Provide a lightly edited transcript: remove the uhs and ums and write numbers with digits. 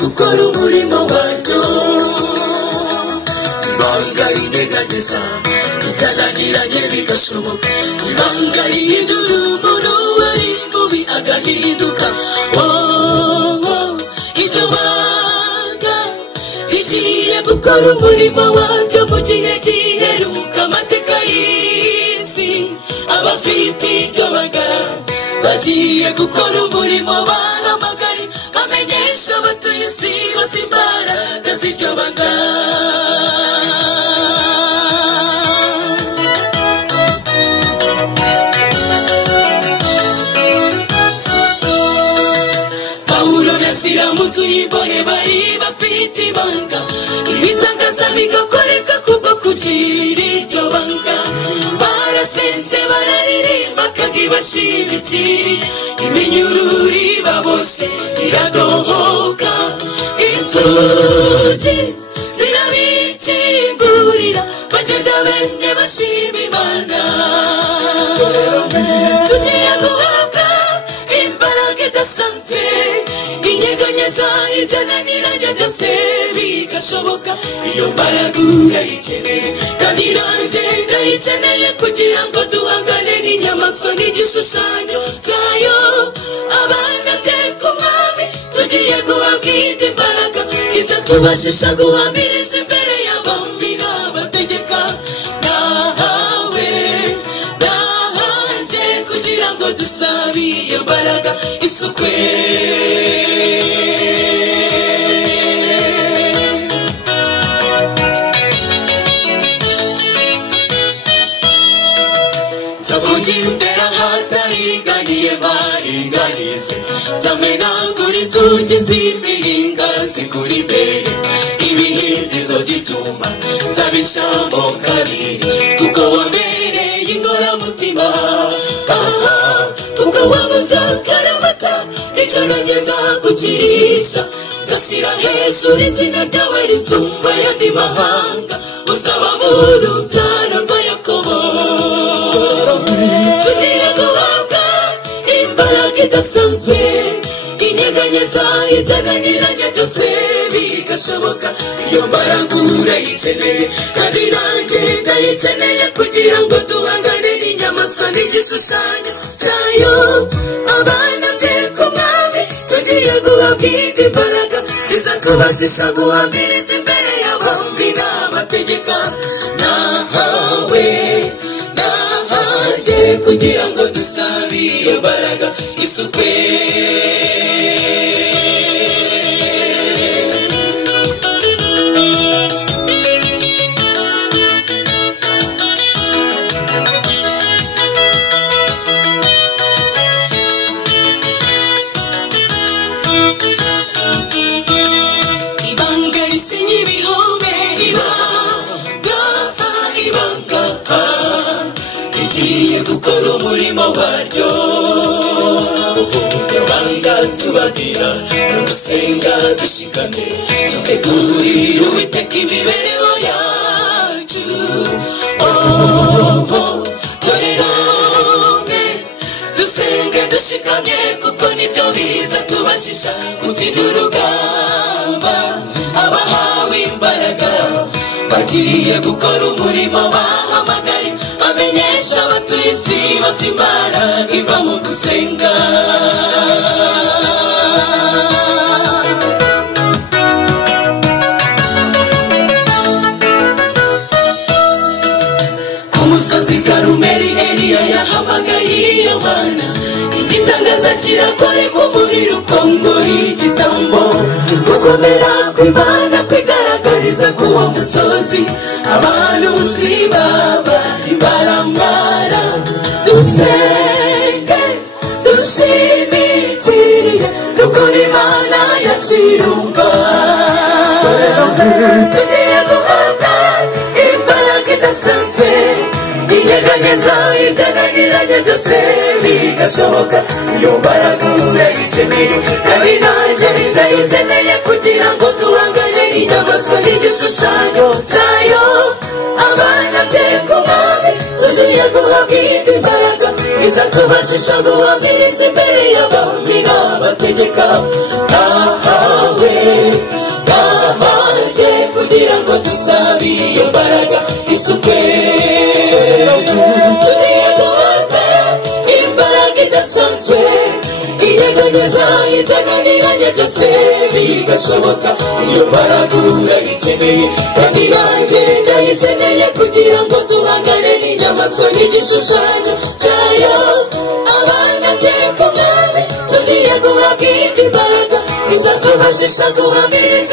gukora umurimo waryo. Ibanga rinyeganyeza bikananiranye bigashoboka, ibanga rihindura umuntu wari mubi agahinduka. Iryo banga rigiye gukora umurimo waryo mu gihe giheruka. Amateka y'isi abafite iryo banga bagiye gukora umurimo bahamagari, bamenyesha abatuye isi bose imbaraga z'iryo banga. Pawulo na Sila mu nzu y'imbohe bari bafite ibanga, ibitangaza bigakoreka kubwo kugira iryo banga. Barasenze bararirimba kandi bashima ikiri, iminyururu ibaboshe iradohoka, inzugi zirabikingurira, bagenda benye bashima Imana. Tugiye guhabwa imbaraga idasanzwe, inyeganyeza ibyananiranye byose bigashoboka. Iyo mbaraga urayikeneye kandi nanjye ndayikeneye, kugira ngo duhangane n'inyamaswa n'igishushanyo cyayo. Abana ku mwami tugiye guhabwa indi mbaraga izatubashisha guhamiriza imbere y'abami n'abategeka. Nahawe nahanjye kugira ngo dusabe iyo mbaraga isukwe. Imbere ahataringaniye baringanize, zamenagura inzugi z'imiringa zikura imbere, ibihindizo by'ibyuma zabicamo kabiri, kuko wambereye inkoramutima. Kuko wanguza akaramata nicyo nageza gukirisha, nzashyira hejuru izina ryawe risumba ayandi mahanga, uzaba mu rubyaro rwa Yakobo. Tugiye guhabwa imbaraga idasanzwe, inyeganyeza ibyananiranye byose bigashoboka. Iyo mbaraga urayikeneye kandi nanjye ndayikeneye, kugira ngo duhangane n'inyamaswa n'igishushanyo cyayo. Abana ku mwami tugiye guhabwa indi mbaraga izatubashisha guhamiriza imbere y'abami n'abategeka. Nahawe nahanjye kugira ngo dusabe iyo mbaraga isukwe. Ibanga risenye ibihome, ibanga rigiye gukora umurimo waryo. Iryo banga tubabwira no gusenga dushikame, tutegurira Uwiteka imibereho yacu. Torero mwe dusenge dushikamye, kuko nibyo biza tubashisha gutsinda urugamba. Abahawe imbaraga bagiye gukora umurimo bahamagari, bamenyesha abatuye isi bose imbaraga iva mu gusenga. Ku musozi Karumeli Eliya yahamagaye iyo Mana, igitangaza kirakoreka, umuriro ukongora igitambo. Gukomera kw'Imana kwigaragariza k'uwo musozi, abahanuzi b'Abali baramwara. Dusenge dushimikiriye dukora Imana yacirumba. Tugiye guhabwa imbaraga idasanzwe, inyeganyeza ibyananiranye byose bigashoboka. Iyo mbaraga urayikeneye kandi nanjye ndayikeneye, kugira ngo duhangane n'inyamaswa n'igishushanyo cyayo. Abana ku mwami tugiye guhabwa indi mbaraga izatubashisha izatubashisha guhamiriza imbere y'abami n'abategeka nahawe n'ahanjye kugira ngo dusabe iyo mbaraga isukwe tugiye guhabwa imbaraga idasanzwe inyeganyeza ibyananiranye byose bigashoboka iyo mbaraga urayikeneye kandi nanjye ndayikeneye kugira ngo duhangane n'inyamaswa n'igishushanyo cyayo abana teka umwami tugiye guhabwa indi mbaraga izatubashisha guhamiriza